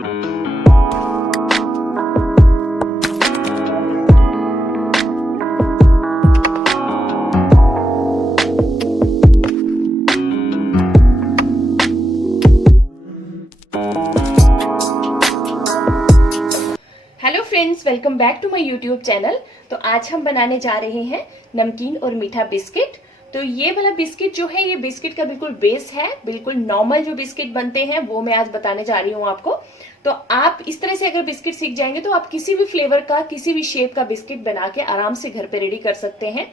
Hello friends, welcome back to my YouTube channel. तो आज हम बनाने जा रहे हैं नमकीन और मीठा बिस्किट। तो ये वाला बिस्किट जो है, ये बिस्किट का बिल्कुल बेस है। बिल्कुल नॉर्मल जो बिस्किट बनते हैं वो मैं आज बताने जा रही हूँ आपको। तो आप इस तरह से अगर बिस्किट सीख जाएंगे तो आप किसी भी फ्लेवर का, किसी भी शेप का बिस्किट बना के आराम से घर पे रेडी कर सकते हैं।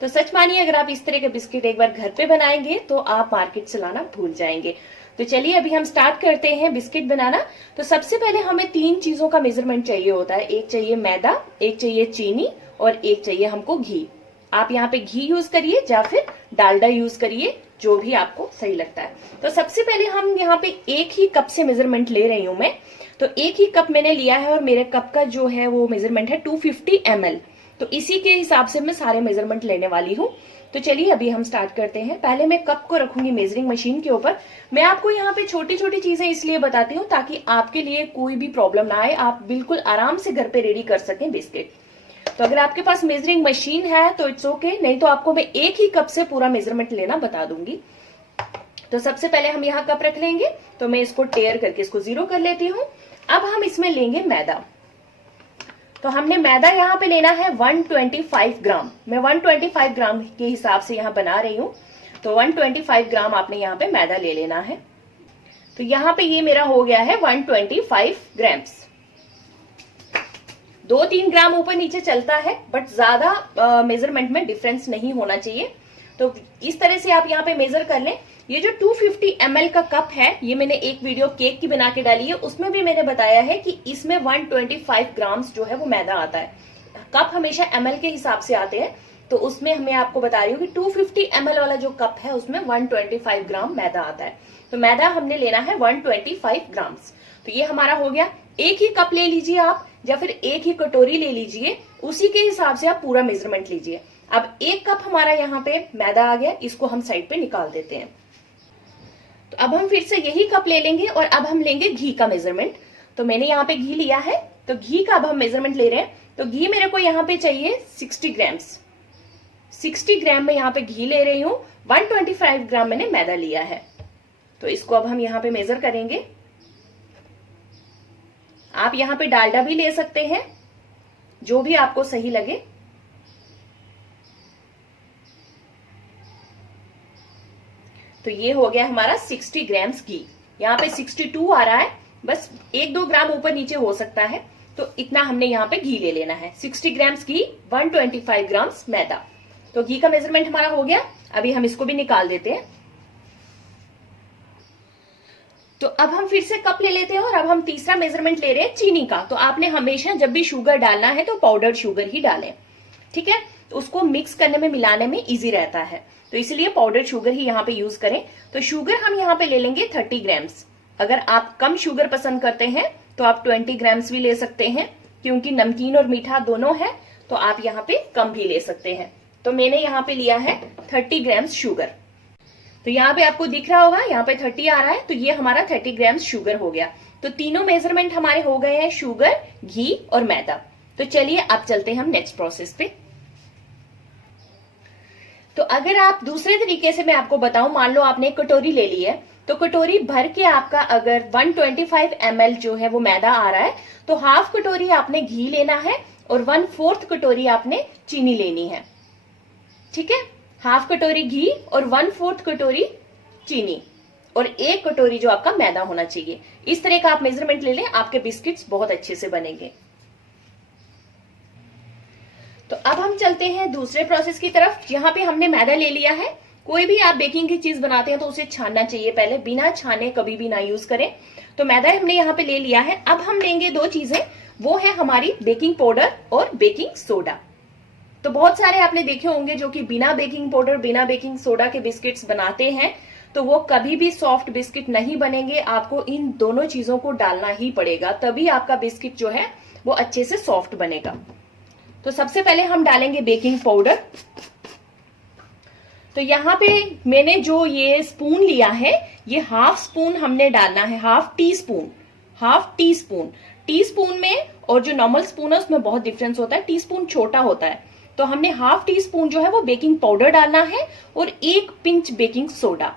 तो सच मानिए, अगर आप इस तरह के बिस्किट एक बार घर पे बनाएंगे तो आप मार्केट से लाना भूल जाएंगे। तो चलिए अभी हम स्टार्ट करते हैं बिस्किट बनाना। तो सबसे पहले हमें 3 चीजों का मेजरमेंट चाहिए होता है। एक चाहिए मैदा, एक चाहिए चीनी और एक चाहिए हमको घी। आप यहाँ पे घी यूज करिए या फिर डालडा यूज करिए, जो भी आपको सही लगता है। तो सबसे पहले हम यहाँ पे एक ही कप से मेजरमेंट ले रही हूं मैं। तो एक ही कप मैंने लिया है और मेरे कप का जो है वो मेजरमेंट है 250 ml। तो इसी के हिसाब से मैं सारे मेजरमेंट लेने वाली हूँ। तो चलिए अभी हम स्टार्ट करते हैं। पहले मैं कप को रखूंगी मेजरिंग मशीन के ऊपर। मैं आपको यहाँ पे छोटी छोटी चीजें इसलिए बताती हूँ ताकि आपके लिए कोई भी प्रॉब्लम ना आए, आप बिल्कुल आराम से घर पे रेडी कर सकें बिस्किट। तो अगर आपके पास मेजरिंग मशीन है तो इट्स ओके, नहीं तो आपको मैं एक ही कप से पूरा मेजरमेंट लेना बता दूंगी। तो सबसे पहले हम यहाँ कप रख लेंगे। तो मैं इसको टेयर करके इसको 0 कर लेती हूँ। अब हम इसमें लेंगे मैदा। तो हमने मैदा यहाँ पे लेना है 125 ग्राम। मैं 125 ग्राम के हिसाब से यहाँ बना रही हूँ। तो 125 ग्राम आपने यहाँ पे मैदा ले लेना है। तो यहाँ पे ये मेरा हो गया है 125 ग्राम्स। 2-3 ग्राम ऊपर नीचे चलता है, बट ज्यादा मेजरमेंट में डिफरेंस नहीं होना चाहिए। तो इस तरह से आप यहाँ पे मेजर कर लें। ये जो 250 ml का कप है, ये मैंने एक वीडियो केक की बना के डाली है, उसमें भी मैंने बताया है कि इसमें 125 ग्राम्स जो है वो मैदा आता है। कप हमेशा ml के हिसाब से आते हैं, तो उसमें मैं आपको बता रही हूँ कि 250 ml वाला जो कप है उसमें 125 ग्राम मैदा आता है। तो मैदा हमने लेना है 125 ग्राम्स। तो ये हमारा हो गया। एक ही कप ले लीजिए आप, या फिर एक ही कटोरी ले लीजिए, उसी के हिसाब से आप पूरा मेजरमेंट लीजिए। अब 1 कप हमारा यहाँ पे मैदा आ गया, इसको हम साइड पे निकाल देते हैं। तो अब हम फिर से यही कप ले लेंगे और अब हम लेंगे घी का मेजरमेंट। तो मैंने यहाँ पे घी लिया है, तो घी का अब हम मेजरमेंट ले रहे हैं। तो घी मेरे को यहाँ पे चाहिए 60 ग्राम्स। 60 ग्राम में यहाँ पे घी ले रही हूँ। 125 ग्राम मैंने मैदा लिया है। तो इसको अब हम यहाँ पे मेजर करेंगे। आप यहाँ पे डालडा भी ले सकते हैं, जो भी आपको सही लगे। तो ये हो गया हमारा 60 ग्राम्स घी। यहाँ पे 62 आ रहा है, बस 1-2 ग्राम ऊपर नीचे हो सकता है। तो इतना हमने यहाँ पे घी ले लेना है। 60 ग्राम्स घी, 125 ग्राम्स मैदा। तो घी का मेजरमेंट हमारा हो गया। अभी हम इसको भी निकाल देते हैं। तो अब हम फिर से कप ले लेते हैं और अब हम तीसरा मेजरमेंट ले रहे हैं चीनी का। तो आपने हमेशा जब भी शुगर डालना है तो पाउडर शुगर ही डालें, ठीक है। तो उसको मिक्स करने में, मिलाने में इजी रहता है, तो इसलिए पाउडर शुगर ही यहाँ पे यूज करें। तो शुगर हम यहाँ पे ले लेंगे 30 ग्राम्स। अगर आप कम शुगर पसंद करते हैं तो आप 20 ग्राम्स भी ले सकते हैं, क्योंकि नमकीन और मीठा दोनों है, तो आप यहाँ पे कम भी ले सकते हैं। तो मैंने यहाँ पे लिया है 30 ग्राम्स शुगर। तो यहाँ पे आपको दिख रहा होगा, यहाँ पे 30 आ रहा है, तो ये हमारा 30 ग्राम्स शुगर हो गया। तो तीनों मेजरमेंट हमारे हो गए हैं, शुगर, घी और मैदा। तो चलिए अब चलते हैं हम नेक्स्ट प्रोसेस पे। तो अगर आप दूसरे तरीके से मैं आपको बताऊं, मान लो आपने एक कटोरी ले ली है, तो कटोरी भर के आपका अगर 125 ml जो है वो मैदा आ रहा है, तो हाफ कटोरी आपने घी लेना है और 1/4 कटोरी आपने चीनी लेनी है, ठीक है। हाफ कटोरी घी और 1/4 कटोरी चीनी और 1 कटोरी जो आपका मैदा होना चाहिए। इस तरह का आप मेजरमेंट ले लें, आपके बिस्किट्स बहुत अच्छे से बनेंगे। तो अब हम चलते हैं दूसरे प्रोसेस की तरफ। यहाँ पे हमने मैदा ले लिया है। कोई भी आप बेकिंग की चीज बनाते हैं तो उसे छानना चाहिए पहले, बिना छाने कभी भी ना यूज करें। तो मैदा हमने यहाँ पे ले लिया है। अब हम लेंगे 2 चीजें, वो है हमारी बेकिंग पाउडर और बेकिंग सोडा। तो बहुत सारे आपने देखे होंगे जो कि बिना बेकिंग पाउडर, बिना बेकिंग सोडा के बिस्किट्स बनाते हैं, तो वो कभी भी सॉफ्ट बिस्किट नहीं बनेंगे। आपको इन दोनों चीजों को डालना ही पड़ेगा, तभी आपका बिस्किट जो है वो अच्छे से सॉफ्ट बनेगा। तो सबसे पहले हम डालेंगे बेकिंग पाउडर। तो यहाँ पे मैंने जो ये स्पून लिया है, ये हाफ स्पून हमने डालना है, half tea spoon. Half tea spoon. Tea spoon में और जो नॉर्मल स्पून है उसमें बहुत डिफरेंस होता है, टी स्पून छोटा होता है। तो हमने हाफ टी स्पून जो है वो बेकिंग पाउडर डालना है और 1 पिंच बेकिंग सोडा।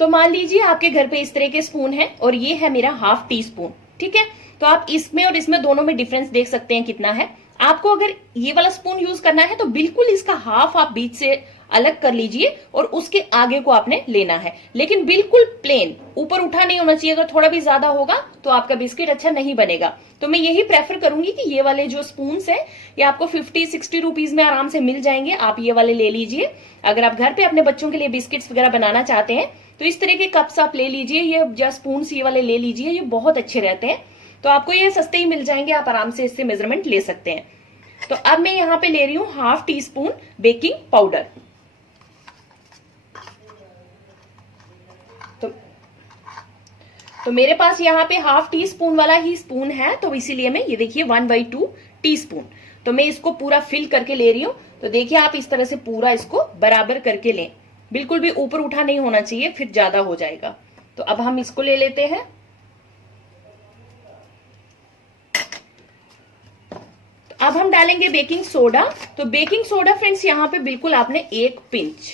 तो मान लीजिए आपके घर पे इस तरह के स्पून है और ये है मेरा हाफ टी स्पून, ठीक है। तो आप इसमें और इसमें दोनों में डिफरेंस देख सकते हैं कितना है। आपको अगर ये वाला स्पून यूज करना है तो बिल्कुल इसका हाफ आप बीच से अलग कर लीजिए और उसके आगे को आपने लेना है, लेकिन बिल्कुल प्लेन, ऊपर उठा नहीं होना चाहिए। अगर थोड़ा भी ज्यादा होगा तो आपका बिस्किट अच्छा नहीं बनेगा। तो मैं यही प्रेफर करूंगी कि ये वाले जो स्पून है ये आपको 50-60 रुपीज में आराम से मिल जाएंगे, आप ये वाले ले लीजिए। अगर आप घर पे अपने बच्चों के लिए बिस्किट्स वगैरह बनाना चाहते हैं तो इस तरह के कप्स आप ले लीजिए, ये स्पून ये वाले ले लीजिए, ये बहुत अच्छे रहते हैं। तो आपको ये सस्ते ही मिल जाएंगे, आप आराम से इससे मेजरमेंट ले सकते हैं। तो अब मैं यहाँ पे ले रही हूँ half tea spoon baking powder. तो मेरे पास यहाँ पे हाफ टी स्पून वाला ही स्पून है, तो इसीलिए मैं ये देखिए 1/2 टी स्पून, तो मैं इसको पूरा फिल करके ले रही हूँ। तो देखिए आप इस तरह से पूरा इसको बराबर करके लें, बिल्कुल भी ऊपर उठा नहीं होना चाहिए, फिर ज्यादा हो जाएगा। तो अब हम इसको ले लेते हैं। तो अब हम डालेंगे बेकिंग सोडा। तो बेकिंग सोडा फ्रेंड्स यहाँ पे बिल्कुल आपने 1 पिंच,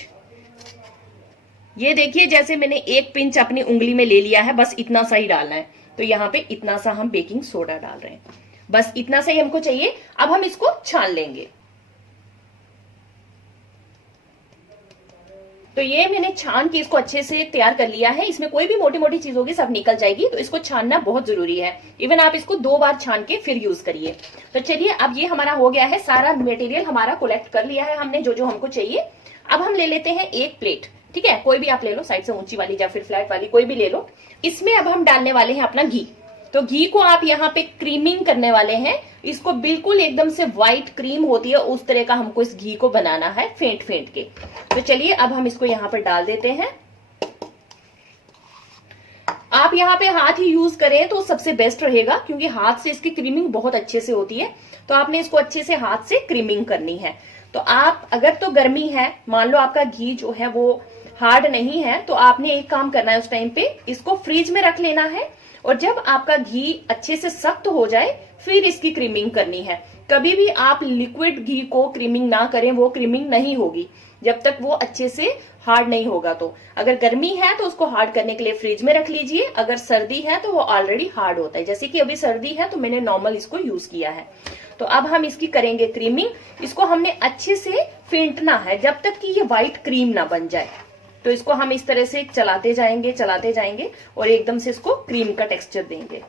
ये देखिए जैसे मैंने 1 पिंच अपनी उंगली में ले लिया है, बस इतना सा ही डालना है। तो यहाँ पे इतना सा हम बेकिंग सोडा डाल रहे हैं, बस इतना सा ही हमको चाहिए। अब हम इसको छान लेंगे। तो ये मैंने छान के इसको अच्छे से तैयार कर लिया है, इसमें कोई भी मोटी मोटी चीज होगी सब निकल जाएगी। तो इसको छानना बहुत जरूरी है, इवन आप इसको 2 बार छान के फिर यूज करिए। तो चलिए अब ये हमारा हो गया है, सारा मटेरियल हमारा कलेक्ट कर लिया है हमने जो जो हमको चाहिए। अब हम ले लेते हैं 1 प्लेट, ठीक है, कोई भी आप ले लो, साइड से ऊंची वाली या फिर फ्लैट वाली कोई भी ले लो। इसमें अब हम डालने वाले हैं अपना घी। तो घी को आप यहाँ पे क्रीमिंग करने वाले हैं, इसको बिल्कुल एकदम से व्हाइट क्रीम होती है उस तरह का हमको इस घी को बनाना है, फेंट फेंट के। तो चलिए अब हम इसको यहाँ पर डाल देते हैं। आप यहाँ पे हाथ ही यूज करें तो सबसे बेस्ट रहेगा, क्योंकि हाथ से इसकी क्रीमिंग बहुत अच्छे से होती है। तो आपने इसको अच्छे से हाथ से क्रीमिंग करनी है। तो आप अगर तो गर्मी है, मान लो आपका घी जो है वो हार्ड नहीं है, तो आपने एक काम करना है, उस टाइम पे इसको फ्रिज में रख लेना है और जब आपका घी अच्छे से सख्त हो जाए फिर इसकी क्रीमिंग करनी है। कभी भी आप लिक्विड घी को क्रीमिंग ना करें, वो क्रीमिंग नहीं होगी जब तक वो अच्छे से हार्ड नहीं होगा। तो अगर गर्मी है तो उसको हार्ड करने के लिए फ्रिज में रख लीजिए, अगर सर्दी है तो वो ऑलरेडी हार्ड होता है। जैसे कि अभी सर्दी है तो मैंने नॉर्मल इसको यूज किया है। तो अब हम इसकी करेंगे क्रीमिंग। इसको हमने अच्छे से फेंटना है जब तक कि ये व्हाइट क्रीम ना बन जाए। तो इसको हम इस तरह से चलाते जाएंगे और एकदम से इसको क्रीम का टेक्सचर देंगे।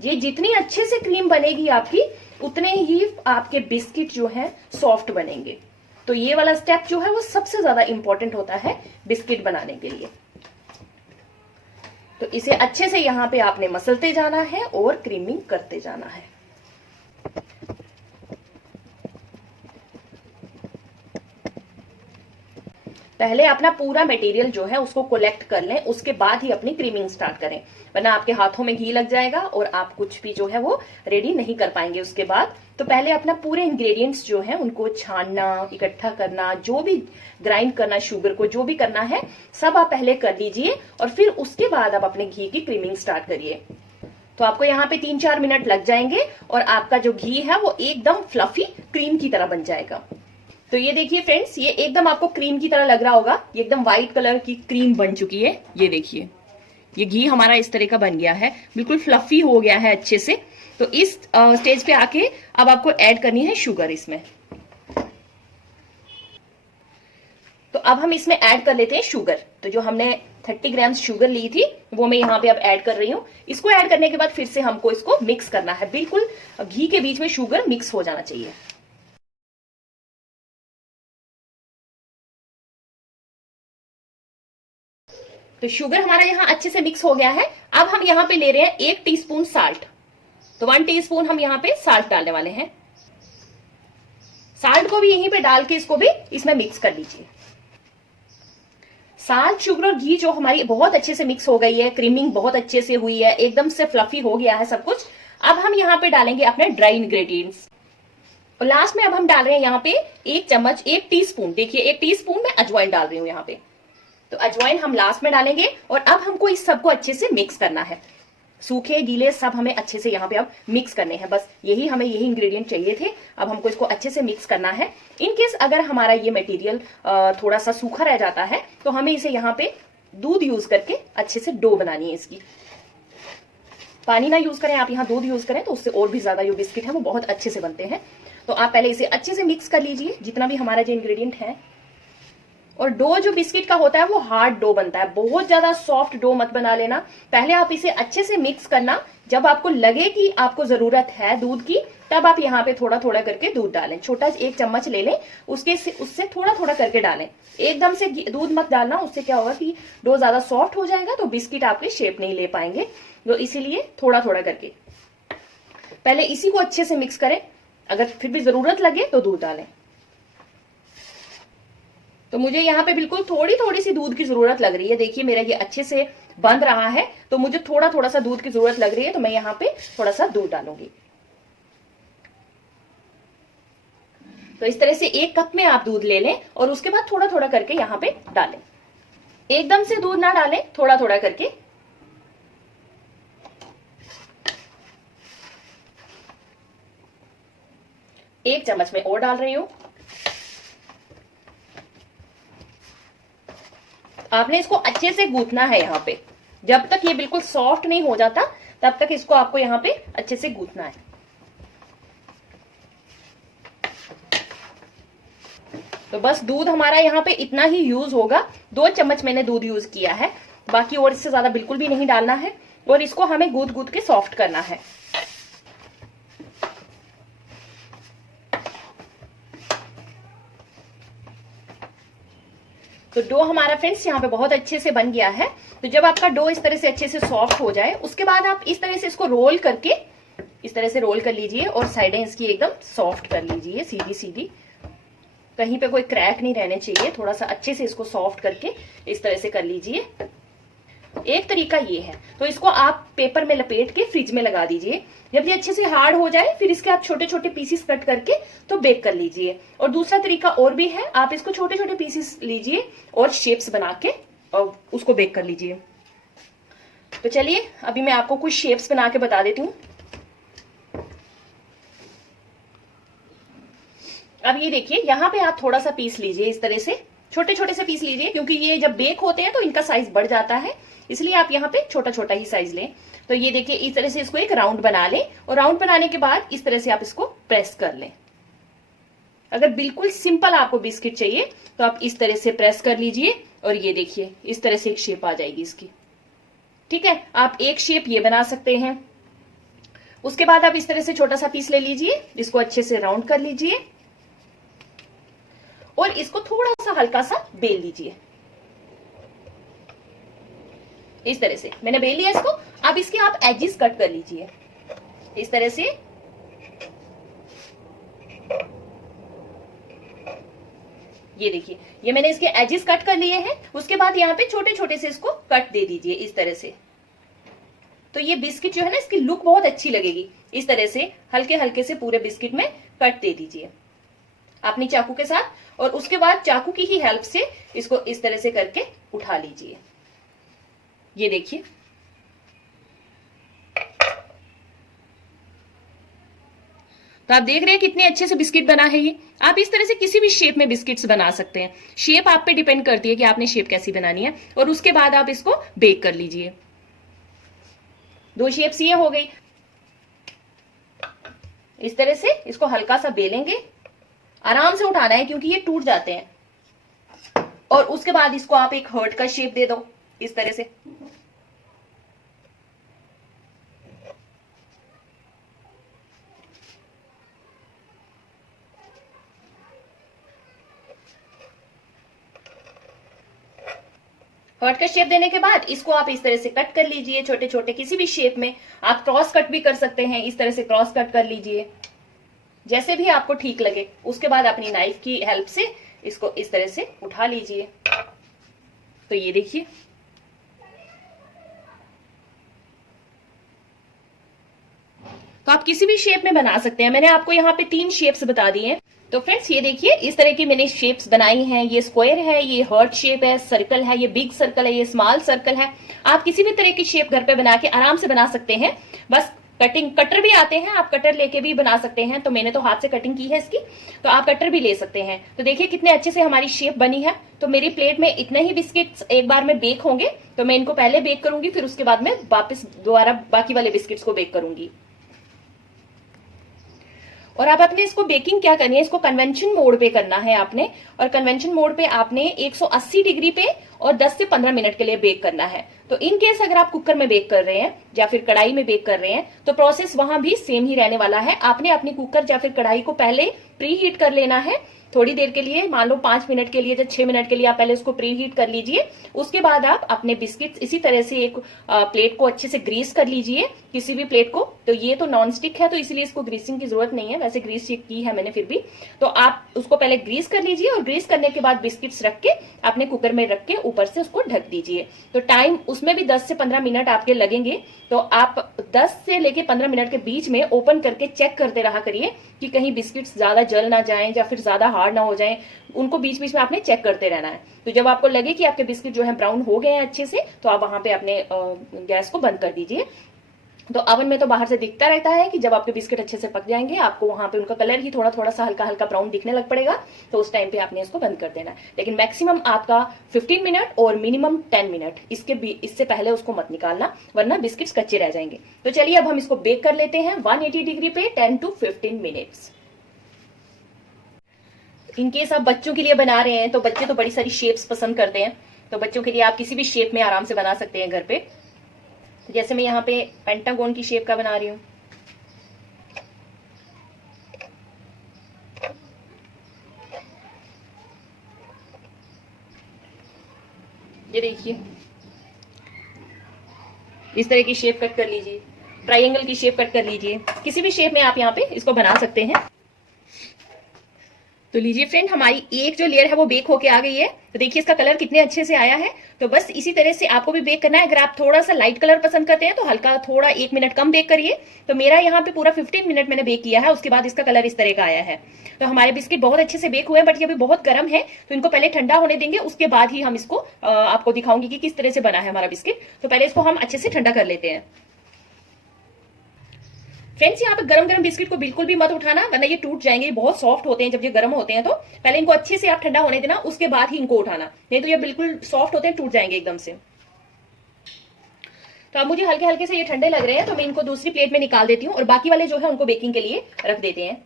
ये जितनी अच्छे से क्रीम बनेगी आपकी, उतने ही आपके बिस्किट जो है सॉफ्ट बनेंगे। तो ये वाला स्टेप जो है वो सबसे ज्यादा इंपॉर्टेंट होता है बिस्किट बनाने के लिए। तो इसे अच्छे से यहाँ पे आपने मसलते जाना है और क्रीमिंग करते जाना है। पहले अपना पूरा मटेरियल जो है उसको कलेक्ट कर लें, उसके बाद ही अपनी क्रीमिंग स्टार्ट करें, वरना आपके हाथों में घी लग जाएगा और आप कुछ भी जो है वो रेडी नहीं कर पाएंगे उसके बाद। तो पहले अपना पूरे इंग्रेडिएंट्स जो है उनको छानना, इकट्ठा करना, जो भी ग्राइंड करना, शुगर को जो भी करना है सब आप पहले कर लीजिए और फिर उसके बाद आप अपने घी की क्रीमिंग स्टार्ट करिए। तो आपको यहाँ पे 3-4 मिनट लग जाएंगे और आपका जो घी है वो एकदम फ्लफी क्रीम की तरह बन जाएगा। तो ये देखिए फ्रेंड्स, ये एकदम आपको क्रीम की तरह लग रहा होगा, ये एकदम व्हाइट कलर की क्रीम बन चुकी है। ये देखिए ये घी हमारा इस तरह का बन गया है, बिल्कुल फ्लफी हो गया है अच्छे से। तो इस स्टेज पे आके अब आपको ऐड करनी है शुगर इसमें। तो अब हम इसमें ऐड कर लेते हैं शुगर। तो जो हमने 30 ग्राम शुगर ली थी वो मैं यहाँ पे अब ऐड कर रही हूँ। इसको ऐड करने के बाद फिर से हमको इसको मिक्स करना है, बिल्कुल घी के बीच में शुगर मिक्स हो जाना चाहिए। तो शुगर हमारा यहाँ अच्छे से मिक्स हो गया है। अब हम यहाँ पे ले रहे हैं 1 टीस्पून साल्ट। तो 1 टीस्पून हम यहाँ पे साल्ट डालने वाले हैं। साल्ट को भी यहीं पे डाल के इसको भी इसमें मिक्स कर लीजिए। साल्ट, शुगर और घी जो हमारी बहुत अच्छे से मिक्स हो गई है, क्रीमिंग बहुत अच्छे से हुई है, एकदम से फ्लफी हो गया है सब कुछ। अब हम यहाँ पे डालेंगे अपने ड्राई इंग्रेडिएंट्स और लास्ट में अब हम डाल रहे हैं यहाँ पे 1 चम्मच, 1 टीस्पून, देखिए 1 टीस्पून में अजवाइन डाल रही हूँ यहाँ पे। तो अजवाइन हम लास्ट में डालेंगे और अब हमको इस सबको अच्छे से मिक्स करना है। सूखे गीले सब हमें अच्छे से यहाँ पे अब मिक्स करने हैं। बस यही इंग्रेडिएंट चाहिए थे। अब हमको इसको अच्छे से मिक्स करना है। इन केस अगर हमारा ये मटेरियल थोड़ा सा सूखा रह जाता है तो हमें इसे यहाँ पे दूध यूज करके अच्छे से डो बनानी है इसकी। पानी ना यूज करें आप, यहाँ दूध यूज करें तो उससे और भी ज्यादा जो बिस्किट है वो बहुत अच्छे से बनते हैं। तो आप पहले इसे अच्छे से मिक्स कर लीजिए जितना भी हमारा जो इंग्रेडिएंट है। और डो जो बिस्किट का होता है वो हार्ड डो बनता है, बहुत ज्यादा सॉफ्ट डो मत बना लेना। पहले आप इसे अच्छे से मिक्स करना, जब आपको लगे कि आपको जरूरत है दूध की तब आप यहाँ पे थोड़ा थोड़ा करके दूध डालें। छोटा 1 चम्मच ले लें, उससे थोड़ा थोड़ा करके डालें। एकदम से दूध मत डालना, उससे क्या होगा कि डो ज्यादा सॉफ्ट हो जाएगा तो बिस्किट आपके शेप नहीं ले पाएंगे। तो इसीलिए थोड़ा थोड़ा करके पहले इसी को अच्छे से मिक्स करें। अगर फिर भी जरूरत लगे तो दूध डालें। तो मुझे यहाँ पे बिल्कुल थोड़ी थोड़ी सी दूध की जरूरत लग रही है। देखिए मेरा ये अच्छे से बंध रहा है तो मुझे थोड़ा थोड़ा सा दूध की जरूरत लग रही है, तो मैं यहाँ पे थोड़ा सा दूध डालूंगी। तो इस तरह से 1 कप में आप दूध ले लें और उसके बाद थोड़ा थोड़ा करके यहाँ पे डालें। एकदम से दूध ना डालें, थोड़ा थोड़ा करके। एक चम्मच में और डाल रही हूं। आपने इसको अच्छे से गूंथना है यहाँ पे। जब तक ये बिल्कुल सॉफ्ट नहीं हो जाता तब तक इसको आपको यहाँ पे अच्छे से गूंथना है। तो बस दूध हमारा यहाँ पे इतना ही यूज होगा। 2 चम्मच मैंने दूध यूज किया है, बाकी और इससे ज्यादा बिल्कुल भी नहीं डालना है। और इसको हमें गूंथ गूंथ के सॉफ्ट करना है। तो डो हमारा फ्रेंड्स यहाँ पे बहुत अच्छे से बन गया है। तो जब आपका डो इस तरह से अच्छे से सॉफ्ट हो जाए उसके बाद आप इस तरह से इसको रोल करके इस तरह से रोल कर लीजिए और साइडें इसकी एकदम सॉफ्ट कर लीजिए, सीधी सीधी। कहीं पे कोई क्रैक नहीं रहने चाहिए। थोड़ा सा अच्छे से इसको सॉफ्ट करके इस तरह से कर लीजिए। एक तरीका ये है। तो इसको आप पेपर में लपेट के फ्रिज में लगा दीजिए। जब ये अच्छे से हार्ड हो जाए फिर इसके आप छोटे छोटे पीसेस कट करके तो बेक कर लीजिए। और दूसरा तरीका और भी है, आप इसको छोटे छोटे पीसेस लीजिए और शेप्स बना के और उसको बेक कर लीजिए। तो चलिए अभी मैं आपको कुछ शेप्स बना के बता देती हूँ। अब ये देखिए यहाँ पे आप थोड़ा सा पीस लीजिए, इस तरह से छोटे छोटे से पीस लीजिए, क्योंकि ये जब बेक होते हैं तो इनका साइज बढ़ जाता है, इसलिए आप यहाँ पे छोटा छोटा ही साइज लें। तो ये देखिए इस तरह से इसको एक राउंड बना लें और राउंड बनाने के बाद इस तरह से आप इसको प्रेस कर लें। अगर बिल्कुल सिंपल आपको बिस्किट चाहिए तो आप इस तरह से प्रेस कर लीजिए और ये देखिए इस तरह से एक शेप आ जाएगी इसकी। ठीक है, आप एक शेप ये बना सकते हैं। उसके बाद आप इस तरह से छोटा सा पीस ले लीजिए, इसको अच्छे से राउंड कर लीजिए और इसको थोड़ा सा हल्का सा बेल लीजिए। इस तरह से मैंने बेल लिया इसको। अब इसके आप एजेस कट कर लीजिए इस तरह से। ये देखिए ये मैंने इसके एजेस कट कर लिए हैं। उसके बाद यहाँ पे छोटे छोटे से इसको कट दे दीजिए इस तरह से। तो ये बिस्किट जो है ना इसकी लुक बहुत अच्छी लगेगी। इस तरह से हल्के हल्के से पूरे बिस्किट में कट दे दीजिए अपनी चाकू के साथ। और उसके बाद चाकू की ही हेल्प से इसको इस तरह से करके उठा लीजिए। ये देखिए तो आप देख रहे हैं कितने अच्छे से बिस्किट बना है ये। आप इस तरह से किसी भी शेप में बिस्किट्स बना सकते हैं। शेप आप पे डिपेंड करती है कि आपने शेप कैसी बनानी है। और उसके बाद आप इसको बेक कर लीजिए। 2 शेप्स ये हो गई। इस तरह से इसको हल्का सा बेलेंगे, आराम से उठाना है क्योंकि ये टूट जाते हैं। और उसके बाद इसको आप एक हार्ट का शेप दे दो इस तरह से। हार्ट का शेप देने के बाद इसको आप इस तरह से कट कर लीजिए छोटे छोटे किसी भी शेप में। आप क्रॉस कट भी कर सकते हैं, इस तरह से क्रॉस कट कर लीजिए जैसे भी आपको ठीक लगे। उसके बाद अपनी नाइफ की हेल्प से इसको इस तरह से उठा लीजिए। तो ये देखिए तो आप किसी भी शेप में बना सकते हैं। मैंने आपको यहाँ पे 3 शेप्स बता दिए हैं। तो फ्रेंड्स ये देखिए इस तरह की मैंने शेप्स बनाई हैं। ये स्क्वायर है, ये हार्ट शेप है, सर्कल है, ये बिग सर्कल है, ये स्मॉल सर्कल है। आप किसी भी तरह की शेप घर पे बना के आराम से बना सकते हैं। बस कटर भी आते हैं, आप कटर लेके भी बना सकते हैं। तो मैंने तो हाथ से कटिंग की है इसकी, तो आप कटर भी ले सकते हैं। तो देखिए कितने अच्छे से हमारी शेप बनी है। तो मेरी प्लेट में इतने ही बिस्किट्स एक बार में बेक होंगे। तो मैं इनको पहले बेक करूंगी, फिर उसके बाद में वापस दोबारा बाकी वाले बिस्किट्स को बेक करूंगी। और आप अपने इसको बेकिंग क्या करनी है, इसको कन्वेंशन मोड पे करना है आपने। और कन्वेंशन मोड पे आपने 180 डिग्री पे और 10 से 15 मिनट के लिए बेक करना है। तो इन केस अगर आप कुकर में बेक कर रहे हैं या फिर कढ़ाई में बेक कर रहे हैं तो प्रोसेस वहां भी सेम ही रहने वाला है। आपने अपनी कुकर या फिर कढ़ाई को पहले प्री हीट कर लेना है थोड़ी देर के लिए, मान लो 5 मिनट के लिए या 6 मिनट के लिए आप पहले उसको प्री हीट कर लीजिए। उसके बाद आप अपने बिस्किट्स इसी तरह से एक प्लेट को अच्छे से ग्रीस कर लीजिए, किसी भी प्लेट को। तो ये तो नॉन स्टिक है तो इसलिए इसको ग्रीसिंग की जरूरत नहीं है, वैसे ग्रीस की है मैंने फिर भी। तो आप उसको पहले ग्रीस कर लीजिए और ग्रीस करने के बाद बिस्किट्स रख के अपने कुकर में रख के ऊपर से उसको ढक दीजिए। तो टाइम उसमें भी 10 से 15 मिनट आपके लगेंगे। तो आप 10 से लेके 15 मिनट के बीच में ओपन करके चेक करते रहा करिए कि कहीं बिस्किट्स ज्यादा जल ना जाएं या फिर ज्यादा हार्ड ना हो जाए। उनको बीच बीच में आपने चेक करते रहना है। तो जब आपको लगे कि आपके बिस्किट जो है ब्राउन हो गए हैं अच्छे से, तो आप वहां पे अपने गैस को बंद कर दीजिए। तो ओवन में तो बाहर से दिखता रहता है कि जब आपके बिस्किट अच्छे से पक जाएंगे आपको वहां पे उनका कलर ही थोड़ा थोड़ा सा हल्का हल्का ब्राउन दिखने लग पड़ेगा। तो उस टाइम पे आपने इसको बंद कर देना है। लेकिन मैक्सिमम आपका 15 मिनट और मिनिमम 10 मिनट, इससे पहले उसको मत निकालना वरना बिस्किट्स कच्चे रह जाएंगे। तो चलिए अब हम इसको बेक कर लेते हैं 180 डिग्री पे 10 to 15 मिनट्स। इनकेस आप बच्चों के लिए बना रहे हैं तो बच्चे तो बड़ी सारी शेप्स पसंद करते हैं। तो बच्चों के लिए आप किसी भी शेप में आराम से बना सकते हैं घर पे। जैसे मैं यहाँ पे पेंटागोन की शेप का बना रही हूँ। ये देखिए इस तरह की शेप कट कर लीजिए, ट्रायंगल की शेप कट कर लीजिए, किसी भी शेप में आप यहाँ पे इसको बना सकते हैं। तो लीजिए फ्रेंड, हमारी एक जो लेयर है वो बेक होके आ गई है। तो देखिए इसका कलर कितने अच्छे से आया है। तो बस इसी तरह से आपको भी बेक करना है। अगर आप थोड़ा सा लाइट कलर पसंद करते हैं तो हल्का थोड़ा 1 मिनट कम बेक करिए। तो मेरा यहाँ पे पूरा 15 मिनट मैंने बेक किया है, उसके बाद इसका कलर इस तरह का आया है। तो हमारे बिस्किट बहुत अच्छे से बेक हुए हैं, बट ये अभी बहुत गर्म है तो इनको पहले ठंडा होने देंगे, उसके बाद ही हम इसको आपको दिखाऊंगी कि किस तरह से बना है हमारा बिस्किट। तो पहले इसको हम अच्छे से ठंडा कर लेते हैं। फ्रेंड्स यहाँ पे गरम गरम बिस्किट को बिल्कुल भी मत उठाना वरना ये टूट जाएंगे। ये बहुत सॉफ्ट होते हैं जब ये गर्म होते हैं। तो पहले इनको अच्छे से आप ठंडा होने देना, उसके बाद ही इनको उठाना, नहीं तो ये बिल्कुल सॉफ्ट होते हैं, टूट जाएंगे एकदम से। तो अब मुझे हल्के हल्के से ये ठंडे लग रहे हैं तो मैं इनको दूसरी प्लेट में निकाल देती हूँ और बाकी वाले जो है उनको बेकिंग के लिए रख देते हैं।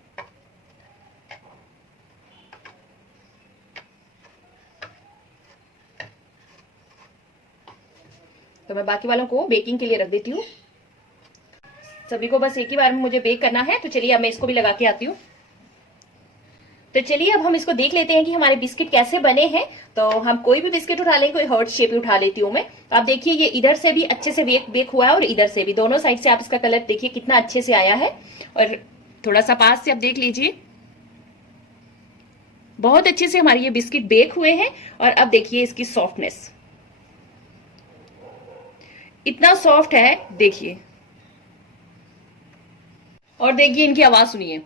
तो मैं बाकी वालों को बेकिंग के लिए रख देती हूँ। सभी को बस एक ही बार में मुझे बेक करना है। तो चलिए अब मैं इसको भी लगा के आती हूँ। तो चलिए अब हम इसको देख लेते हैं कि हमारे बिस्किट कैसे बने हैं। तो हम कोई भी बिस्किट उठा लें, कोई हार्ट शेप उठा लेती हूँ मैं। तो आप देखिए ये इधर से भी अच्छे से बेक हुआ है और इधर से भी, दोनों साइड से आप इसका कलर देखिए कितना अच्छे से आया है। और थोड़ा सा पास से आप देख लीजिए, बहुत अच्छे से हमारे ये बिस्किट बेक हुए हैं। और अब देखिए इसकी सॉफ्टनेस, इतना सॉफ्ट है देखिए। और देखिए इनकी आवाज सुनिए,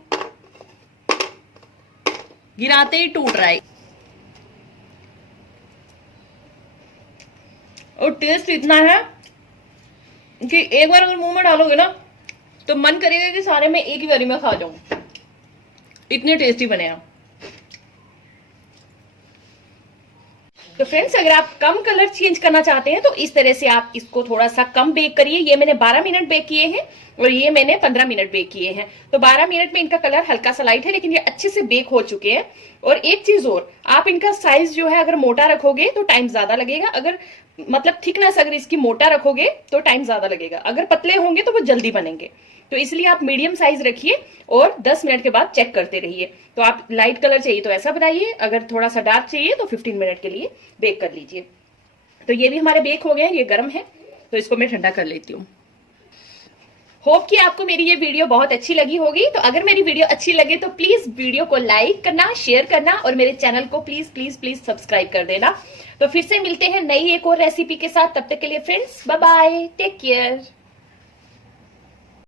गिराते ही टूट रहा है। और टेस्ट इतना है कि एक बार अगर मुंह में डालोगे ना तो मन करेगा कि सारे मैं एक ही बारी में खा जाऊं, इतने टेस्टी बने हैं। तो फ्रेंड्स अगर आप कम कलर चेंज करना चाहते हैं तो इस तरह से आप इसको थोड़ा सा कम बेक करिए। ये मैंने 12 मिनट बेक किए हैं और ये मैंने 15 मिनट बेक किए हैं। तो 12 मिनट में इनका कलर हल्का सा लाइट है लेकिन ये अच्छे से बेक हो चुके हैं। और एक चीज और, आप इनका साइज जो है अगर मोटा रखोगे तो टाइम ज्यादा लगेगा, अगर मतलब थिकनेस अगर इसकी मोटा रखोगे तो टाइम ज्यादा लगेगा, अगर पतले होंगे तो वो जल्दी बनेंगे। तो इसलिए आप मीडियम साइज रखिए और 10 मिनट के बाद चेक करते रहिए। तो आप लाइट कलर चाहिए तो ऐसा बनाइए, अगर थोड़ा सा डार्क चाहिए तो 15 मिनट के लिए बेक कर लीजिए। तो ये भी हमारे बेक हो गए हैं, ये गर्म है तो इसको मैं ठंडा कर लेती हूँ। होप कि आपको मेरी ये वीडियो बहुत अच्छी लगी होगी। तो अगर मेरी वीडियो अच्छी लगे तो प्लीज वीडियो को लाइक करना, शेयर करना और मेरे चैनल को प्लीज प्लीज प्लीज सब्सक्राइब कर देना। तो फिर से मिलते हैं नई एक और रेसिपी के साथ, तब तक के लिए friends bye bye, take care.